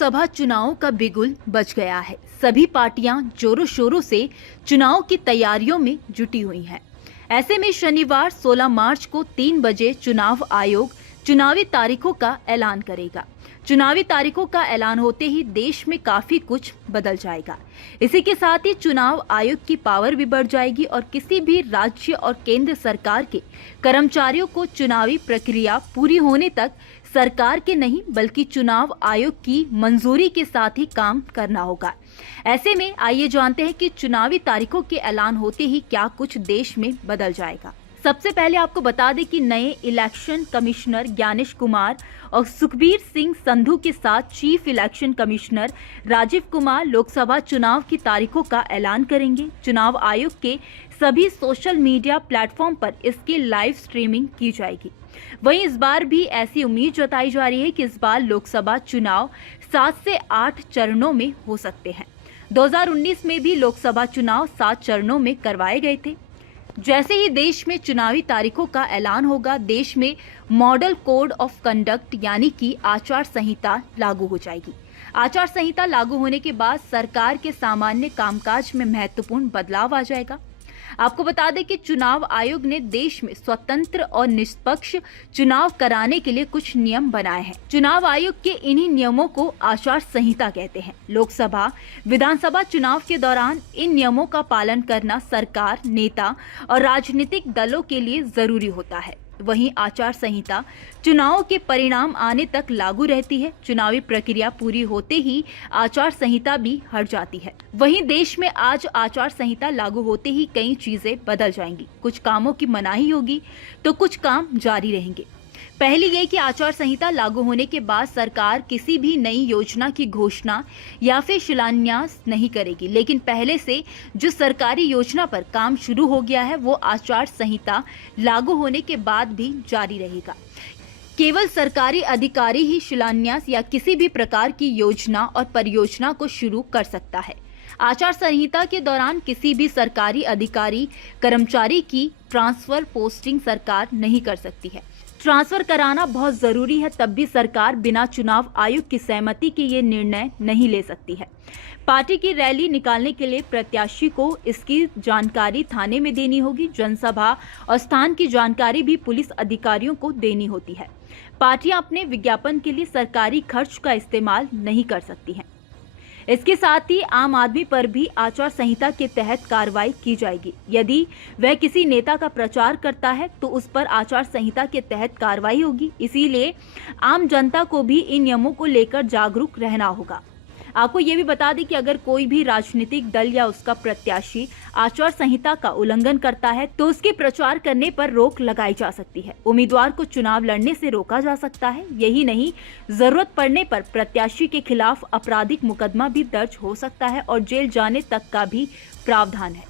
लोकसभा चुनाव का बिगुल बज गया है। सभी पार्टियां जोरों शोरों से चुनाव की तैयारियों में जुटी हुई हैं। ऐसे में शनिवार 16 मार्च को 3 बजे चुनाव आयोग चुनावी तारीखों का ऐलान करेगा। चुनावी तारीखों का ऐलान होते ही देश में काफी कुछ बदल जाएगा। इसी के साथ ही चुनाव आयोग की पावर भी बढ़ जाएगी और किसी भी राज्य और केंद्र सरकार के कर्मचारियों को चुनावी प्रक्रिया पूरी होने तक सरकार के नहीं बल्कि चुनाव आयोग की मंजूरी के साथ ही काम करना होगा। ऐसे में आइए जानते हैं कि चुनावी तारीखों के ऐलान होते ही क्या कुछ देश में बदल जाएगा। सबसे पहले आपको बता दें कि नए इलेक्शन कमिश्नर ज्ञानेश कुमार और सुखबीर सिंह संधू के साथ chief election commissioner Rajiv Kumar Lok Sabha चुनाव की तारीखों का ऐलान करेंगे। चुनाव आयोग के सभी सोशल मीडिया प्लेटफॉर्म पर इसकी लाइव स्ट्रीमिंग की जाएगी। वहीं इस बार भी ऐसी उम्मीद जताई जा रही है कि इस बार लोकसभा चुनाव 7 से 8 चरणों में हो सकते हैं। 2019 में भी लोकसभा चुनाव 7 चरणों में करवाए गए थे। जैसे ही देश में चुनावी तारीखों का ऐलान होगा, देश में मॉडल कोड ऑफ कंडक्ट यानी कि आचार संहिता लागू हो जाएगी। आचार संहिता लागू होने के बाद सरकार के सामान्य कामकाज में महत्वपूर्ण बदलाव आ जाएगा। आपको बता दें कि चुनाव आयोग ने देश में स्वतंत्र और निष्पक्ष चुनाव कराने के लिए कुछ नियम बनाए हैं। चुनाव आयोग के इन्हीं नियमों को आचार संहिता कहते हैं। लोकसभा, विधानसभा चुनाव के दौरान इन नियमों का पालन करना सरकार, नेता और राजनीतिक दलों के लिए जरूरी होता है। वहीं आचार संहिता चुनाव के परिणाम आने तक लागू रहती है। चुनावी प्रक्रिया पूरी होते ही आचार संहिता भी हट जाती है। वहीं देश में आज आचार संहिता लागू होते ही कई चीजें बदल जाएंगी। कुछ कामों की मनाही होगी तो कुछ काम जारी रहेंगे। पहली ये कि आचार संहिता लागू होने के बाद सरकार किसी भी नई योजना की घोषणा या फिर शिलान्यास नहीं करेगी, लेकिन पहले से जो सरकारी योजना पर काम शुरू हो गया है वो आचार संहिता लागू होने के बाद भी जारी रहेगा। केवल सरकारी अधिकारी ही शिलान्यास या किसी भी प्रकार की योजना और परियोजना को शुरू कर सकता है। आचार संहिता के दौरान किसी भी सरकारी अधिकारी, कर्मचारी की ट्रांसफर पोस्टिंग सरकार नहीं कर सकती है। ट्रांसफर कराना बहुत जरूरी है, तब भी सरकार बिना चुनाव आयोग की सहमति के ये निर्णय नहीं ले सकती है। पार्टी की रैली निकालने के लिए प्रत्याशी को इसकी जानकारी थाने में देनी होगी। जनसभा और स्थान की जानकारी भी पुलिस अधिकारियों को देनी होती है। पार्टियां अपने विज्ञापन के लिए सरकारी खर्च का इस्तेमाल नहीं कर सकती हैं। इसके साथ ही आम आदमी पर भी आचार संहिता के तहत कार्रवाई की जाएगी। यदि वह किसी नेता का प्रचार करता है तो उस पर आचार संहिता के तहत कार्रवाई होगी। इसीलिए आम जनता को भी इन नियमों को लेकर जागरूक रहना होगा। आपको ये भी बता दें कि अगर कोई भी राजनीतिक दल या उसका प्रत्याशी आचार संहिता का उल्लंघन करता है तो उसके प्रचार करने पर रोक लगाई जा सकती है। उम्मीदवार को चुनाव लड़ने से रोका जा सकता है। यही नहीं, जरूरत पड़ने पर प्रत्याशी के खिलाफ आपराधिक मुकदमा भी दर्ज हो सकता है और जेल जाने तक का भी प्रावधान है।